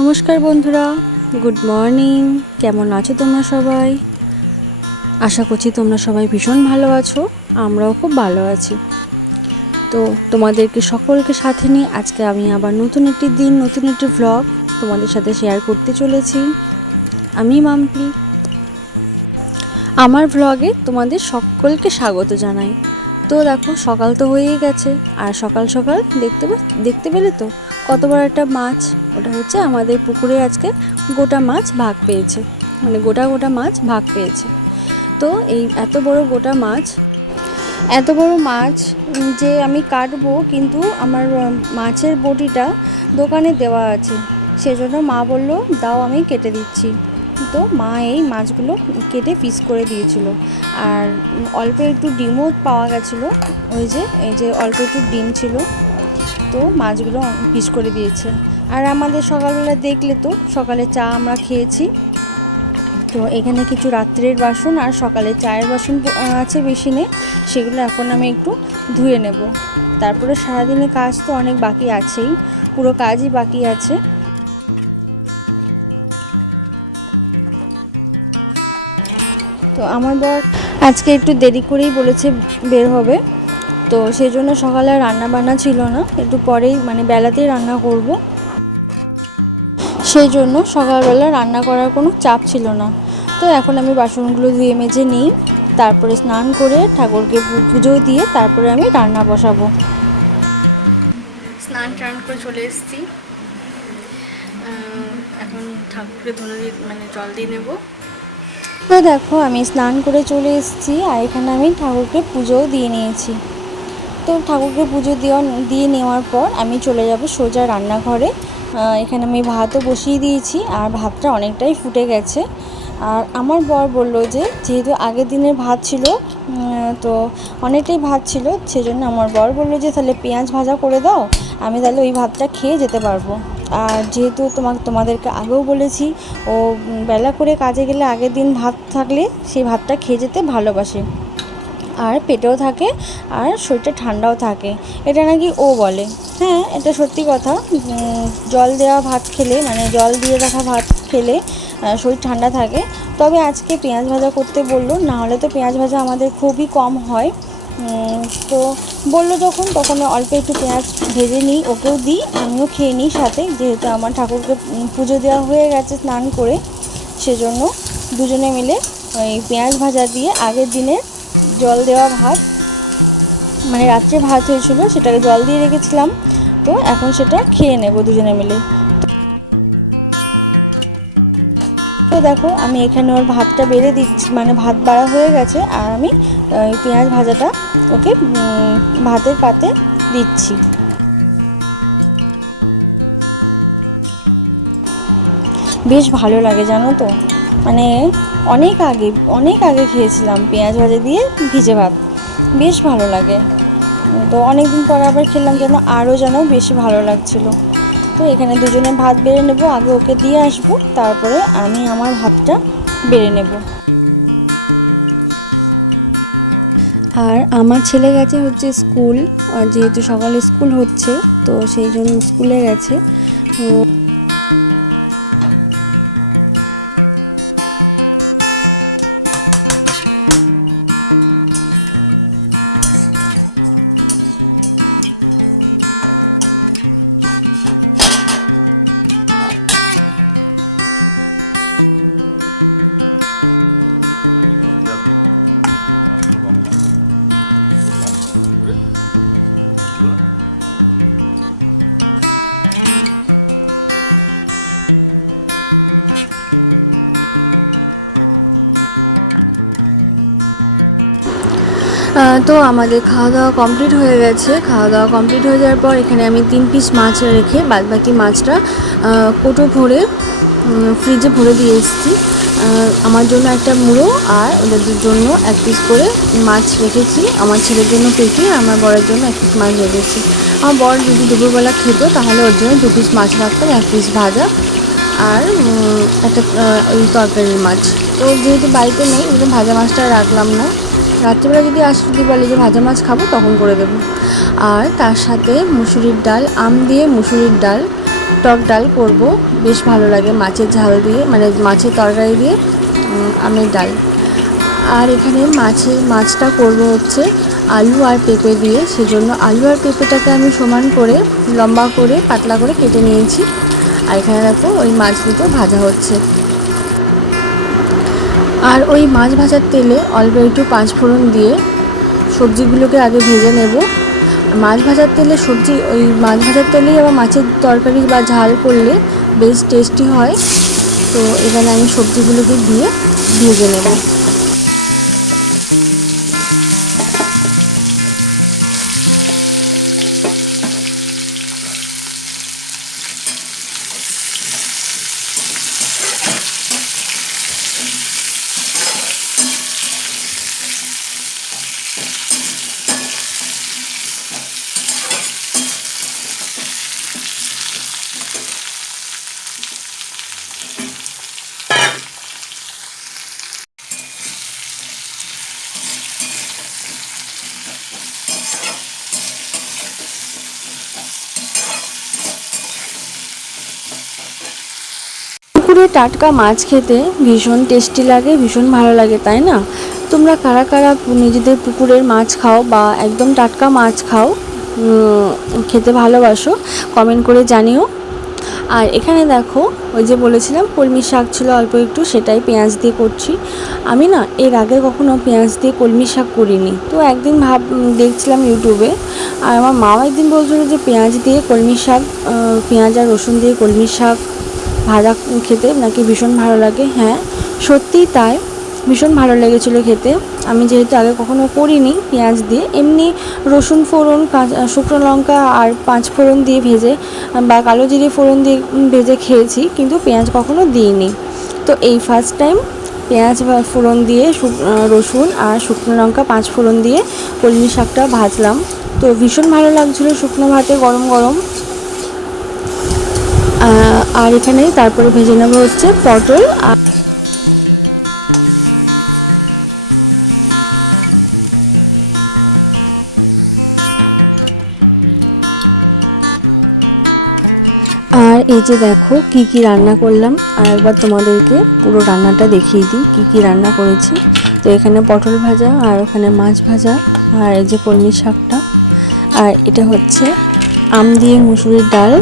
নমস্কার বন্ধুরা, good morning. কেমন আছো তোমরা সবাই? আশা করছি তোমরা সবাই ভীষণ ভালো আছো, আমরাও খুব ভালো আছি। তো তোমাদেরকে সকলকে সাথে নিয়ে আজকে আমি আবার নতুন একটি দিন, নতুন একটি ভ্লগ তোমাদের সাথে শেয়ার করতে চলেছি। আমি মাম্পি। আমার ভ্লগে তোমাদের সকলকে স্বাগত জানাই। তো দেখো, সকাল তো হয়েই গেছে, আর সকাল সকাল দেখতে দেখতে পেলে তো? কত বড় একটা মাছ, ওটা হচ্ছে আমাদের পুকুরে আজকে গোটা মাছ ভাগ পেয়েছে। মানে গোটা গোটা মাছ ভাগ পেয়েছে। তো এই এত বড় গোটা মাছ, এত বড় মাছ যে আমি কাটবো, কিন্তু আমার মাছের বটিটা দোকানে দেওয়া আছে। সেজন্য মা বলল, দাও, আমি কেটে দিচ্ছি। তো মা এই মাছগুলো কেটে পিস করে দিয়েছিল। আর অল্প একটু ডিমও পাওয়া গেছিল, ওই যে, এই যে অল্প একটু ডিম ছিল। তো মাছগুলো পিস করে দিয়েছে। আর আমাদের সকালবেলা দেখলে তো সকালে চা আমরা খেয়েছি। তো এখানে কিছু রাত্রের বাসন আর সকালে চায়ের বাসন আছে বেশি নেই সেগুলো এখন আমি একটু ধুয়ে নেব। তারপরে সারাদিনের কাজ তো অনেক বাকি আছেই। পুরো কাজই বাকি আছে। তো আমার বর আজকে একটু দেরি করেই বলেছে বের হবে। তো সেই জন্য সকালে রান্না বান্না ছিল না। একটু পরেই মানে বেলাতেই রান্না করব। সেই জন্য সকালবেলা রান্না করার কোনো চাপ ছিল না। তো এখন আমি বাসনগুলো ধুয়ে মেজে নিই। তারপরে স্নান করে ঠাকুরকে পুজো দিয়ে তারপরে আমি রান্না বসাবো। স্নান টান করে চলে এসেছি। এখন ঠাকুরকে ধরে মানে জল দিয়ে নেব। তো দেখো আমি স্নান করে চলে এসেছি আর এখানে আমি ঠাকুরকে পুজোও দিয়ে নিয়েছি। তো ঠাকুরকে পুজো দেওয়া দিয়ে নেওয়ার পর আমি চলে যাব সোজা রান্নাঘরে। এখানে আমি ভাতও বসিয়ে দিয়েছি আর ভাতটা অনেকটাই ফুটে গেছে। আর আমার বর বলল যে, যেহেতু আগের দিনের ভাত ছিল তো অনেকটাই ভাত ছিল, সেজন্য আমার বর বলল যে, তাহলে পেঁয়াজ ভাজা করে দাও, আমি তাহলে ওই ভাতটা খেয়ে যেতে পারব। আর যেহেতু তোমাক, তোমাদেরকে আগেও বলেছি, ও বেলা করে কাজে গেলে আগের দিন ভাত থাকলে সেই ভাতটা খেয়ে যেতে ভালোবাসে। আর পেটেও থাকে আর শরীরটা ঠান্ডাও থাকে। এটা নাকি ও বলে। হ্যাঁ এটা সত্যি কথা। জল দেওয়া ভাত খেলে মানে জল দিয়ে রাখা ভাত খেলে শরীর ঠান্ডা থাকে। তবে আজকে পেঁয়াজ ভাজা করতে বলল, না হলে তো পেঁয়াজ ভাজা আমাদের খুবই কম হয়। তো বলল যখন, তখন অল্প একটু পেঁয়াজ ভেজে নিই, ওকেও দিই, আমিও খেয়ে নিই সাথে। যেহেতু আমার ঠাকুরকে পুজো দেওয়া হয়ে গেছে স্নান করে, সেজন্য দুজনে মিলে ওই পেঁয়াজ ভাজা দিয়ে আগের দিনের জল দেওয়া ভাত মানে রাত্রে ভাত হয়েছিল, সেটাকে জল দিয়ে রেখেছিলাম। তো এখন সেটা খেয়ে নেব দুজনে মিলে। তো দেখো, আমি এখানে ওর ভাতটা বেড়ে দিচ্ছি মানে ভাত বাড়া হয়ে গেছে, আর আমি পেঁয়াজ ভাজাটা ওকে ভাতের পাতে দিচ্ছি। বেশ ভালো লাগে, জানো তো? মানে অনেক আগে অনেক আগে খেয়েছিলাম পেঁয়াজ ভাজা দিয়ে ভিজে ভাত। বেশ ভালো লাগে। তো অনেক দিন পর আবার খেলাম যেন আরও যেন বেশি ভালো লাগছিল। তো এখানে দুজনে ভাত বেড়ে নেব, আগে ওকে দিয়ে আসব, তারপরে আমি আমার ভাতটা বেড়ে নেব। আর আমার ছেলে গেছে হচ্ছে স্কুল যেহেতু সকালে স্কুল হচ্ছে, তো সেই জন্য স্কুলে গেছে। তো আমাদের খাওয়া দাওয়া কমপ্লিট হয়ে গেছে। খাওয়া দাওয়া কমপ্লিট হয়ে যাওয়ার পর এখানে আমি তিন পিস মাছ রেখে বাদ বাকি মাছটা কোটো ভরে ফ্রিজে ভরে দিয়ে এসেছি। আমার জন্য একটা মুড়ো আর ওদের জন্য এক পিস করে মাছ রেখেছি। আমার ছেলের জন্য পেটি আর আমার বরের জন্য এক পিস মাছ রেখেছি। আমার বর যদি দুপুরবেলা খেত, তাহলে ওর জন্য দু পিস মাছ রাখতাম, এক পিস ভাজা আর একটা ওই তরকারির মাছ। তো যেহেতু বাড়িতে নেই ওই ভাজা মাছটা রাখলাম না। রাত্রিবেলা যদি আস যদি বলে যে ভাজা মাছ খাব তখন করে দেবো। আর তার সাথে মুসুরির ডাল, আম দিয়ে মুসুরির ডাল, টক ডাল করব। বেশ ভালো লাগে মাছের ঝাল দিয়ে মানে মাছের তরকারি দিয়ে আমের ডাল। আর এখানে মাছের মাছটা করব হচ্ছে আলু আর পেঁপে দিয়ে। সেজন্য আলু আর পেঁপেটাকে আমি সমান করে, লম্বা করে, পাতলা করে কেটে নিয়েছি। আর এখানে দেখো ওই মাছ দুটো ভাজা হচ্ছে। আর ওই মাছ ভাজার তেলে অল্প একটু পাঁচফোড়ন দিয়ে সবজিগুলোকে আগে ভেজে নেব। মাছ ভাজার তেলে সবজি, ওই মাছ ভাজার তেলেই আবার মাছের তরকারি বা ঝাল করলে বেশ টেস্টি হয়। তো এখানে আমি সবজিগুলোকে দিয়ে ভেজে নেব। পুকুরে টাটকা মাছ খেতে ভীষণ টেস্টি লাগে, ভীষণ ভালো লাগে, তাই না? তোমরা কারা কারা নিজেদের পুকুরের মাছ খাও বা একদম টাটকা মাছ খাও খেতে ভালোবাসো কমেন্ট করে জানিও। আর এখানে দেখো, ওই যে বলেছিলাম, কলমি শাক ছিল, অল্প একটু সেটাই পেঁয়াজ দিয়ে করছি। আমি না এর আগে কখনো পেঁয়াজ দিয়ে কলমি শাক করিনি। তো একদিন ভাব দেখছিলাম ইউটিউবে আর আমার মাও একদিন বলছিল যে পেঁয়াজ দিয়ে কলমি শাক পেঁয়াজ আর রসুন দিয়ে কলমি শাক ভাজা খেতে নাকি ভীষণ ভালো লাগে। হ্যাঁ সত্যিই তাই। ভীষণ ভালো লেগেছিলো খেতে। আমি যেহেতু আগে কখনো করিনি পেঁয়াজ দিয়ে, এমনি রসুন ফোড়ন শুকনো লঙ্কা আর পাঁচ ফোড়ন দিয়ে ভেজে, বা কালো জিরে ফোড়ন দিয়ে ভেজে খেয়েছি, কিন্তু পেঁয়াজ কখনো দিইনি। তো এই ফার্স্ট টাইম পেঁয়াজ ফোড়ন দিয়ে রসুন আর শুকনো লঙ্কা, পাঁচ ফোড়ন দিয়ে কলমি শাকটা ভাজলাম। তো ভীষণ ভালো লাগছিল শুকনো ভাতে গরম গরম। আর এখানে তারপরে ভেজে নেব হচ্ছে পটল আর আর এই যে দেখো কি কি রান্না করলাম, আর একবার তোমাদেরকে পুরো রান্নাটা দেখিয়ে দিই কি কি রান্না করেছি। তো এখানে পটল ভাজা আর ওখানে মাছ ভাজা আর এই যে কলমি শাকটা। আর এটা হচ্ছে আম দিয়ে মুসুরির ডাল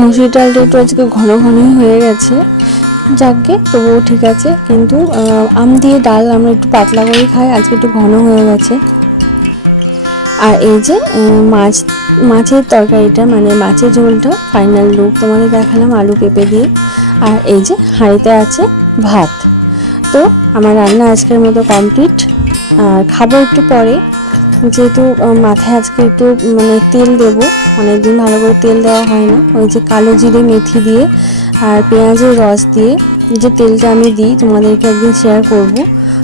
মুসুরির ডালটা একটু আজকে ঘন ঘনই হয়ে গেছে। যাকগে, তবুও ঠিক আছে, কিন্তু আম দিয়ে ডাল আমরা একটু পাতলা করেই খাই, আজকে একটু ঘন হয়ে গেছে। আর এই যে মাছ, মাছের তরকারিটা মানে মাছের ঝোলটা ফাইনাল লুক তোমাদের দেখালাম আলু পেঁপে দিয়ে। আর এই যে, হাঁড়িতে আছে ভাত। তো, আমার রান্না আজকের মতো কমপ্লিট আর খাব একটু পরে। যেহেতু মাথায় আজকে একটু মানে তেল দেবো, অনেকদিন ভালো করে তেল দেওয়া হয় না। ওই যে কালো জিরে মেথি দিয়ে আর পেঁয়াজের রস দিয়ে যে তেলটা আমি দিই, তোমাদেরকে একদিন শেয়ার করব।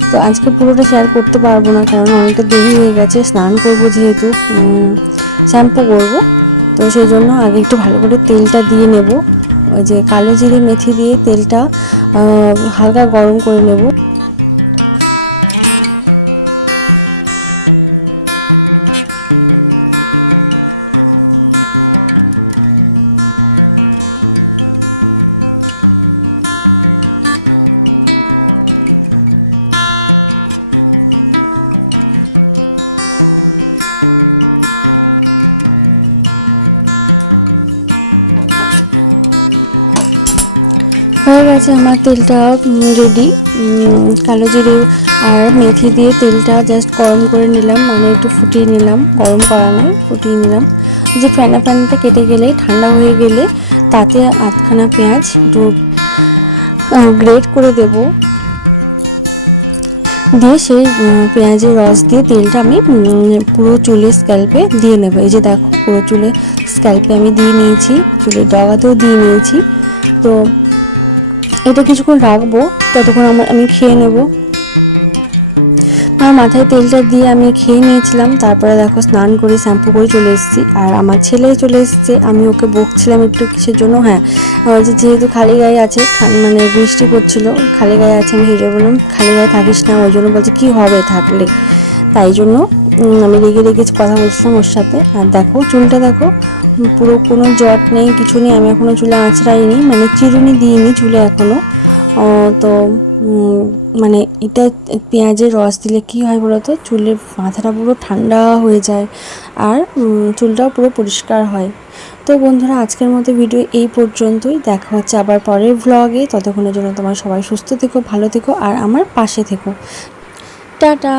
তো আজকে পুরোটা শেয়ার করতে পারব না, কারণ অনেকটা দেরি হয়ে গেছে, স্নান করব যেহেতু শ্যাম্পু করব। তো সেই জন্য আগে একটু ভালো করে তেলটা দিয়ে নেব। ওই যে কালো জিরে মেথি দিয়ে তেলটা হালকা গরম করে নেব। গেছে আমার তেলটা রেডি কালো জিরে আর মেথি দিয়ে তেলটা জাস্ট গরম করে নিলাম মানে একটু ফুটিয়ে নিলাম, গরম করা নয়, ফুটিয়ে নিলাম। যে ফ্যানা ফ্যানাটা কেটে গেলে, ঠান্ডা হয়ে গেলে তাতে আধখানা পেঁয়াজ একটু গ্রেট করে দেব। দিয়ে সেই পেঁয়াজের রস দিয়ে তেলটা আমি পুরো চুলে স্ক্যাল্পে দিয়ে নেব। এই যে দেখো, পুরো চুলে স্ক্যাল্পে আমি দিয়ে নিয়েছি, চুলের ডগাতেও দিয়ে নিয়েছি। তো এটা কিছুক্ষণ রাখব, ততক্ষণ আমার আমি খেয়ে নেব। আমার মাথায় তেলটা দিয়ে আমি খেয়ে নিয়েছিলাম, তারপরে দেখো স্নান করে শ্যাম্পু করে চলে এসেছি। আর আমার ছেলে চলে এসেছে, আমি ওকে বকছিলাম একটু কিসের জন্য হ্যাঁ। যে যেহেতু খালি গায়ে আছে মানে বৃষ্টি পড়ছিল, খালি গায়ে আছে, আমি হেরে বললাম, খালি গায়ে থাকিস না। ওই জন্য বলছে, কী হবে থাকলে? তাই জন্য আমি রেগে রেগে কথা বলছিলাম ওর সাথে। আর দেখো, চুলটা দেখো পুরো কোনো জট নেই, কিছু নেই। আমি এখনও চুলে আঁচড়াইনি মানে চিরুনি দিইনি চুলে এখনও তো মানে এটা পেঁয়াজের রস দিলে কি হয় বলতো? চুলের মাথাটা পুরো ঠান্ডা হয়ে যায় আর চুলটাও পুরো পরিষ্কার হয়। তো বন্ধুরা, আজকের মতো ভিডিও এই পর্যন্তই। দেখা হচ্ছে আবার পরের ভ্লগে ততক্ষণের জন্য তোমার সবাই সুস্থ থেকো, ভালো থেকো আর আমার পাশে থেকো। টাটা!